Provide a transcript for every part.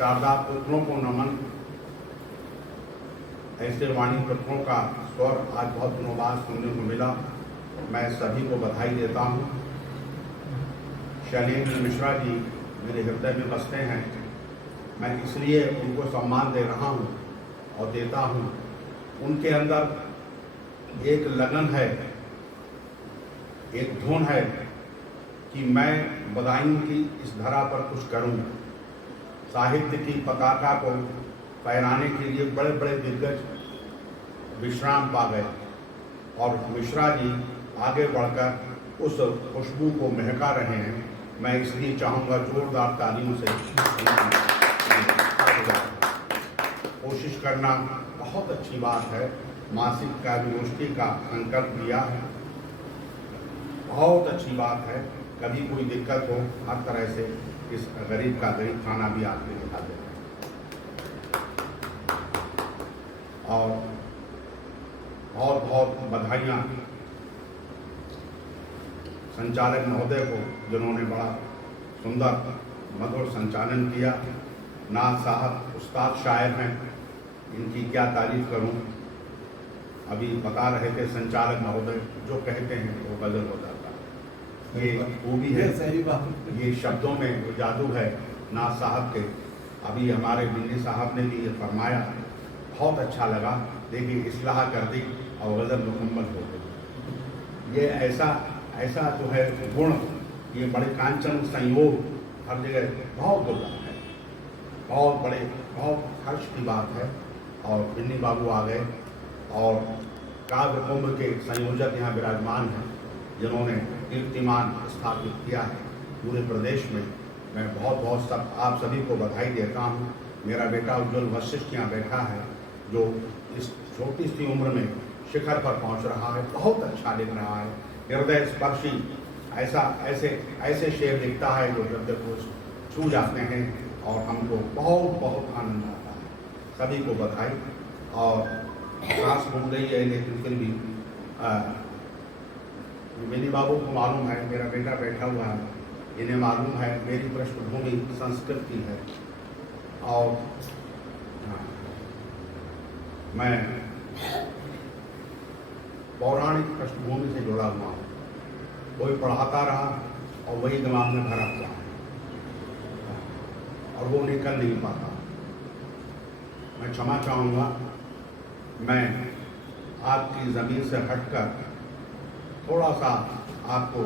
शारदा पुत्रों को नमन। ऐसे वाणी पुत्रों का स्वर आज बहुत दिनों बाद सुनने को मिला। मैं सभी को बधाई देता हूँ। शैलेंद्र मिश्रा जी मेरे हृदय में बसते हैं। मैं इसलिए उनको सम्मान दे रहा हूँ और देता हूँ। उनके अंदर एक लगन है, एक धुन है कि मैं बदायूं की इस धरा पर कुछ करूं। साहित्य की पताका को फहराने के लिए बड़े बड़े दिग्गज विश्राम पा गए और मिश्रा जी आगे बढ़कर उस खुशबू को महका रहे हैं। मैं इसलिए चाहूँगा जोरदार तालियों से कोशिश करना बहुत अच्छी बात है। मासिक काव्यगोष्ठी का संकल्प लिया है, बहुत अच्छी बात है। कभी कोई दिक्कत हो हर तरह से इस गरीब का गरीब खाना भी आपके दिखा देते हैं। और बहुत बहुत बधाइयाँ संचालक महोदय को जिन्होंने बड़ा सुंदर मधुर संचालन किया। नाथ साहब उस्ताद शायर हैं, इनकी क्या तारीफ करूं। अभी बता रहे थे संचालक महोदय जो कहते हैं वो गजल हो जाता है। ये खूबी है, सही बात। ये शब्दों में वो जादू है नाथ साहब के। अभी हमारे बिन्नी साहब ने भी ये फरमाया, बहुत अच्छा लगा। देखिए इस्लाह कर दी और गजल मुकम्मल हो गई। ये ऐसा जो है गुण, ये बड़े कांचन संयोग हर जगह बहुत दुर्लभ है, बहुत हर्ष की बात है। और बिन्नी बाबू आ गए और काव्य कुंभ के संयोजक यहाँ विराजमान हैं जिन्होंने कीर्तिमान स्थापित किया है पूरे प्रदेश में। मैं बहुत सब आप सभी को बधाई देता हूँ। मेरा बेटा उज्ज्वल वशिष्ठ यहाँ बैठा है जो इस छोटी सी उम्र में शिखर पर पहुँच रहा है, बहुत अच्छा लिख रहा है। हृदय स्पर्शी ऐसे शेर लिखता है जो हृदय को छू जाते हैं और हमको बहुत आनंद आता है। सभी को बधाई। और सांस घूम गई है लेकिन फिर भी मेरी बाबू को मालूम है, मेरा बेटा बैठा हुआ है, इन्हें मालूम है मेरी पृष्ठभूमि संस्कृत की है। और मैं पौराणिक पृष्ठभूमि से जुड़ा हुआ हूँ। कोई पढ़ाता रहा और वही दिमाग में भरा हुआ है और वो निकल नहीं पाता। मैं क्षमा चाहूँगा, मैं आपकी ज़मीन से हटकर थोड़ा सा आपको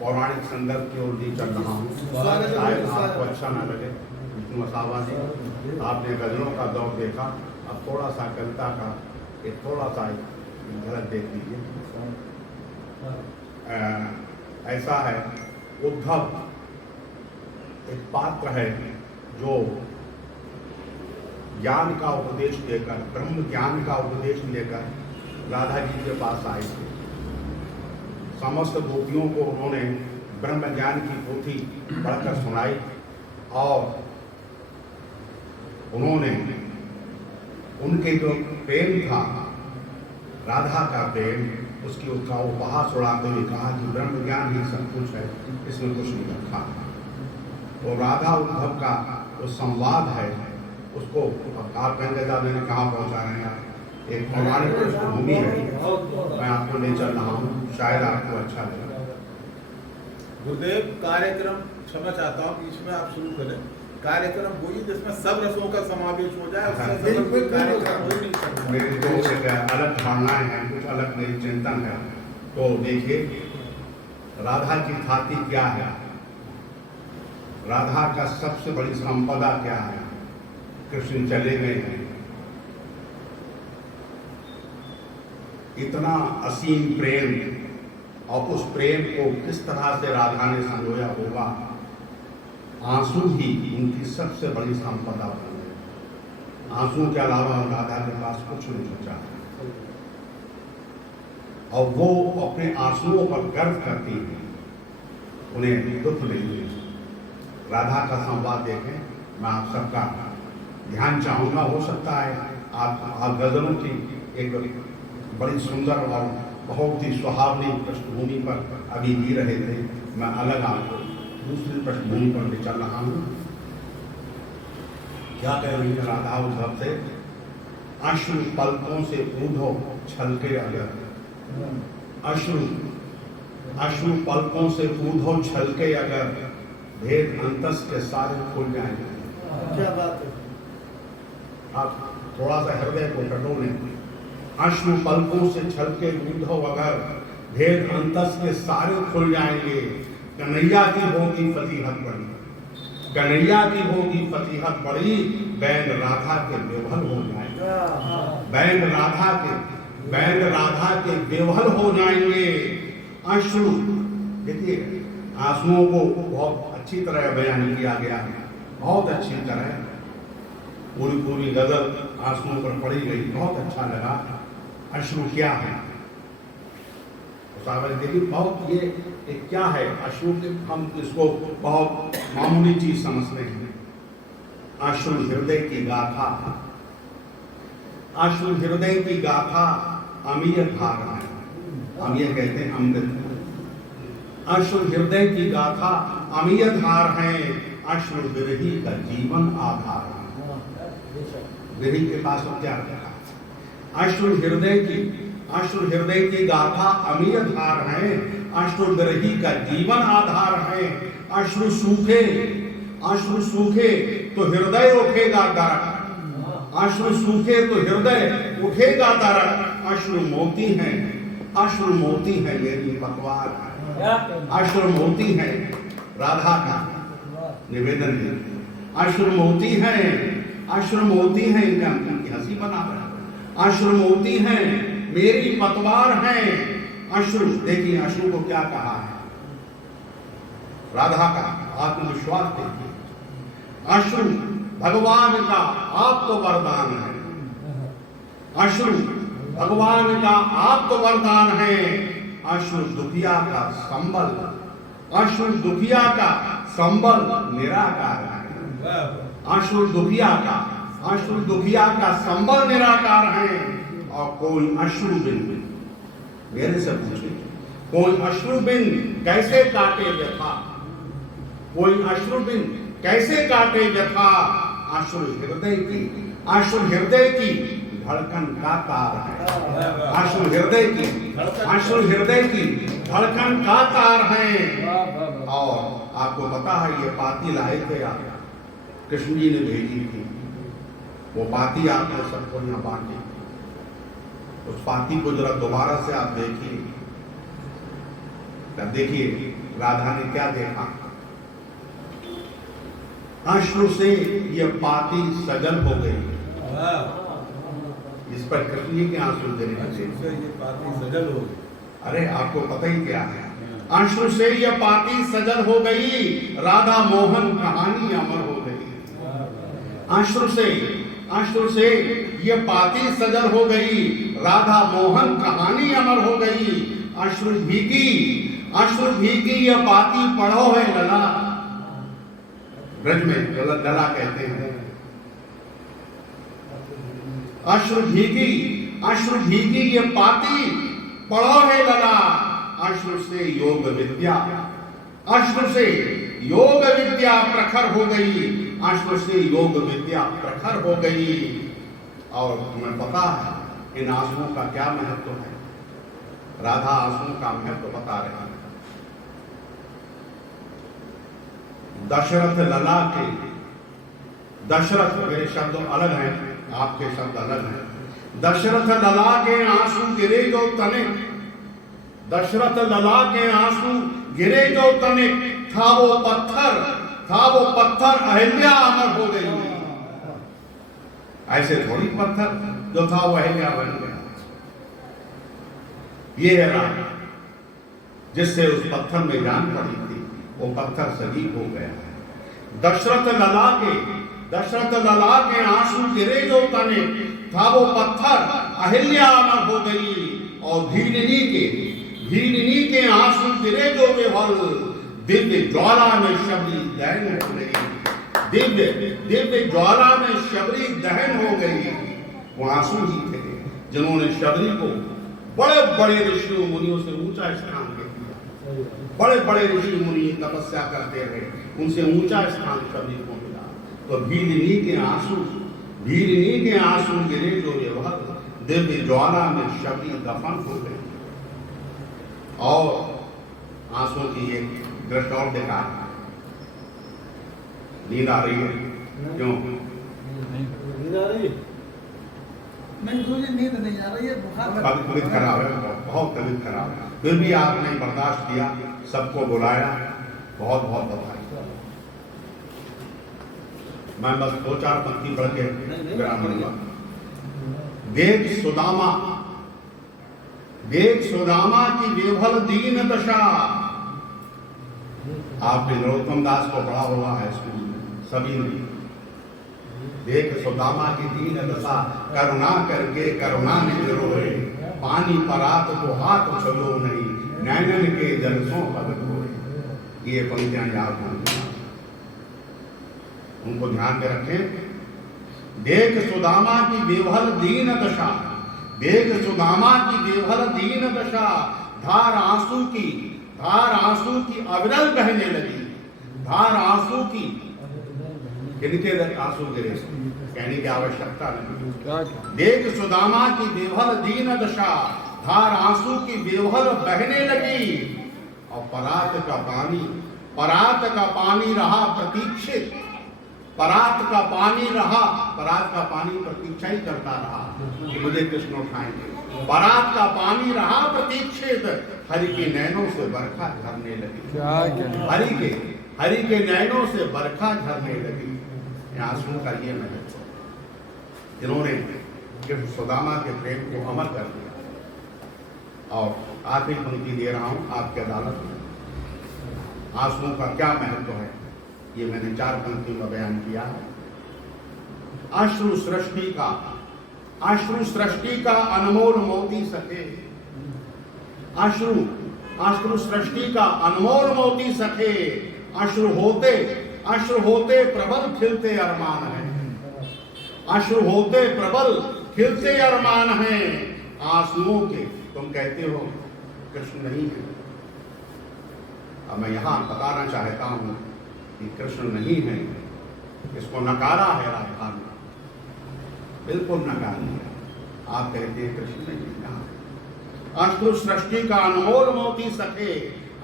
पौराणिक संदर्भ की ओर भी चल रहा हूँ। शायद आपको अच्छा ना लगे। विष्णु वसावा जी, आपने गजलों का दौर देखा, अब थोड़ा सा कविता का एक थोड़ा सा झलक देख लीजिए। ऐसा है, उद्धव एक पात्र है जो ज्ञान का उपदेश देकर, ब्रह्म ज्ञान का उपदेश लेकर राधा जी के पास आए थे। समस्त गोपियों को उन्होंने ब्रह्म ज्ञान की पोथी पढ़कर सुनाई और उन्होंने उनके जो प्रेम था, राधा का प्रेम, उसका उपहास उड़ाते हुए कहा कि ब्रह्म ज्ञान ही सब कुछ है, इसमें कुछ नहीं रखा। तो राधा उद्धव का जो संवाद है उसको आप कहेंगे दादा ने कहाँ पहुँचा रहे हैं आप। एक पौराणिक पृष्ठभूमि है, मैं आपको ले चल रहा हूँ, शायद आपको अच्छा लगे। गुरुदेव, कार्यक्रम क्षमा चाहता हूँ बीच में आप शुरू करें। कार्यक्रम वही जिसमें सब रसों का समावेश हो जाए, मेरी तो अलग धारणाएं हैं, कुछ अलग मेरी चिंतन है। तो देखिए राधा की खातिर क्या है, राधा का सबसे बड़ी संपदा क्या है। कृष्ण चले गए हैं, इतना असीम प्रेम, और उस प्रेम को किस तरह से राधा ने संजोया होगा। आंसू ही उनकी सबसे बड़ी संपदा बन गए। आंसू के अलावा राधा के पास कुछ नहीं बचा और वो अपने आंसुओं पर गर्व करती है, उन्हें दुख नहीं है। राधा का संवाद देखें। मैं आप सबका ध्यान चाहूँगा। हो सकता है आप गजलों की एक बड़ी सुंदर और बहुत ही सुहावनी पृष्ठभूमि पर अभी जी रहे थे। मैं अलग आपको दूसरी पृष्ठभूमि पर भी चल रहा हूँ। क्या कह रही है राधा उद्धव से? अश्रु पलकों से ऊधो छलके अगर, अश्रु पलकों से ऊधो छलके अगर, भेद अंतस के सारे खुल जाएंगे। क्या बात है। आप थोड़ा सा हृदय को टटोलें। अश्रु पलकों से छलके ऊधो अगर, भेद अंतस के सारे खुल जाएंगे। कन्हैया की होगी फतीहत बड़ी, कन्हैया की होगी फतीहत बड़ी, बैन राधा के बेवहल हो जाएंगे। बैन राधा के बेवहल हो जाएंगे। अश्रु, देखिए आंसुओं को बहुत अच्छी तरह बयान किया गया है, बहुत अच्छी तरह पूरी गजल आंसुओं पर पड़ी गई, बहुत अच्छा लगा। अश्रु क्या है? देखिए बहुत ये क्या है अश्रु के, हम इसको बहुत मामूली चीज समझते हैं। अश्रु हृदय की गाथा, अश्रु हृदय की गाथा अमीय धार है। अमीय कहते हैं अमृत। अश्रु हृदय की गाथा अमीय धार है, अश्रु विरही का जीवन आधार है। विरही के पास क्या रखा? अश्रु हृदय की गाथा अमीय धार है, अश्रु विरही का जीवन आधार है। अश्रु सूखे तो हृदय उठेगा दरक, अश्रु सूखे तो हृदय उठेगा दरक। अश्रु मोती है मेरी पतवार, अश्रु मोती है राधा का निवेदन है। अश्रु मोती है इनका हंसी बना रहा है। अश्रु मोती है मेरी पतवार है। अश्रु, देखिए अश्रु को क्या कहा है? राधा का आत्मविश्वास देखिए। अश्रु भगवान का आप तो वरदान है, अश्रु भगवान का आप तो वरदान है। अश्रु दुखिया का संबल, अश्रु दुखिया का संबल निराकार है। अश्रु दुखिया का संबल निराकार है। और कोई अश्रु बिन, मेरे से पूछे, कोई अश्रु बिन कैसे काटे व्यथा? कोई अश्रु बिन कैसे काटे व्यथा? अश्रु हृदय की धड़कन का तार है। अश्रु हृदय की धड़कन का तार है। और आपको पता है ये पाती लाए थे आप, कृष्ण जी ने भेजी थी। वो पाती आपने सबको यहाँ बांटी। उस पाती को जरा दोबारा से आप देखिए, तब देखिए राधा ने क्या देखा। अश्रु से ये पाती सजल हो गई। इस पर कृष्ण जी के आंसू गिरे। सजल हो गई। अरे आपको पता ही क्या है? अश्रु से ये पाती सजल हो गई, राधा मोहन कहानी अमर हो गई। अश्रु से ये पाती सजल हो गई, राधा मोहन कहानी अमर हो गई। अश्रु भीगी ये पाती पढ़ो है लला, ब्रज में लला कहते हैं। अश्रु भीगी ये पाती पढ़ो है लला। अश्रु से योग विद्या प्रखर हो गई। अश्रु से योग विद्या प्रखर हो गई। और तुम्हें पता है इन आंसुओं का क्या महत्व है? राधा आंसुओं का महत्व बता रहे हैं। दशरथ मेरे शब्द अलग हैं, आपके शब्द अलग हैं। दशरथ लला के आंसू गिरे जो तनिक, दशरथ लला के आंसू गिरे जो तनिक, था वो पत्थर अहिल्या अमर हो गई। ऐसे थोड़ी पत्थर जो था वो अहिल्या बन गया। ये है राम, जिससे उस पत्थर में जान पड़ी थी, वो पत्थर सजीव हो गया है। दशरथ लला के आंसू गिरे जो तने, था वो पत्थर अहिल्या अमर हो गई। और धीरनी के आंसू गिरे जो बेवल, दिव्य ज्वाला में शबरी दहन हो गई। दिव्य ज्वाला में शबरी दहन हो गई। वो आंसू ही थे जिन्होंने शबरी को बड़े बड़े ऋषियों मुनियों से ऊंचा स्थान दे दिया। बड़े बड़े ऋषि मुनि तपस्या करते रहे, उनसे ऊंचा स्थान शबरी को मिला। तो भीलिनी के आंसू गिरे जो विभल, दिव्य ज्वाला में शबी दफन हो गई। और आंसू की एक दृष्ट और देखा, नींद आ रही है क्यों? नींद आ रही है नहीं मुझे नींद नहीं आ रही है, बुखार तबीयत खराब है, बहुत तबीयत खराब है, फिर भी आपने बर्दाश्त किया, सबको बुलाया, बहुत बहुत बधाई। मैं बस 2-4 पंक्ति पढ़ के विराम दूंगा। देख सुदामा की विभल दीन दशा। आपने नरोत्तम दास को पढ़ा हुआ है स्कूल में, सभी ने। देख सुदामा की दीन दशा, करुणा करके करुणा ने रोए, पानी परात को हाथ छलो नहीं, नैनन के जलसों पद खोए। ये पंक्तियां याद होंगी, उनको ध्यान में रखें। देख सुदामा की विभल दीन दशा, देख सुदामा की विभल दीन दशा, धार आंसू की अविरल बहने लगी। धार आंसू की, किनके आंसू गिरे कहने की आवश्यकता नहीं। देख सुदामा की विभल दीन दशा, धार आंसू की विभल बहने लगी। और परात का पानी रहा प्रतीक्षित, परात का पानी प्रतीक्षा ही करता रहा कि मुझे कृष्ण उठाएंगे। परात का पानी रहा प्रतीक्षित, हरि के नैनों से बरखा झरने लगी। हरि के नैनों से बरखा झरने लगी। आंसू का ये महत्व, जिन्होंने कृष्ण सुदामा के प्रेम को अमर कर दिया। और आखिरी पंक्ति दे रहा हूं आपके अदालत में। आंसुओं का क्या महत्व है, ये मैंने 4 पंक्तियों में बयान किया है। अश्रु सृष्टि का अनमोल मोती सखे। अश्रु सृष्टि का अनमोल मोती सखे। अश्रु होते प्रबल खिलते अरमान है। अश्रु होते प्रबल खिलते अरमान है। आंसुओं के, तुम कहते हो कृष्ण नहीं है। अब मैं यहां बताना चाहता हूं कि कृष्ण नहीं है, इसको नकारा है राधा ने, बिल्कुल नकार लिया। आप कहते हैं कृष्ण नहीं है। अश्रु सृष्टि का अनमोल मोती सखे,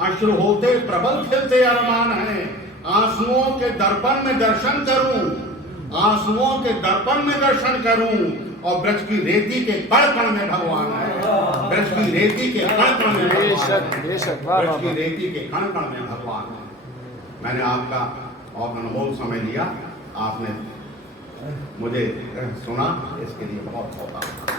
अश्रु होते प्रबल खिलते अरमान है। आंसुओं के दर्पण में दर्शन करूं, और ब्रज की रेती के कण में भगवान है। ब्रज की रेती के कण में भगवान है। मैंने आपका और अनमोल समय लिया, आपने मुझे सुना, इसके लिए बहुत बहुत आभार।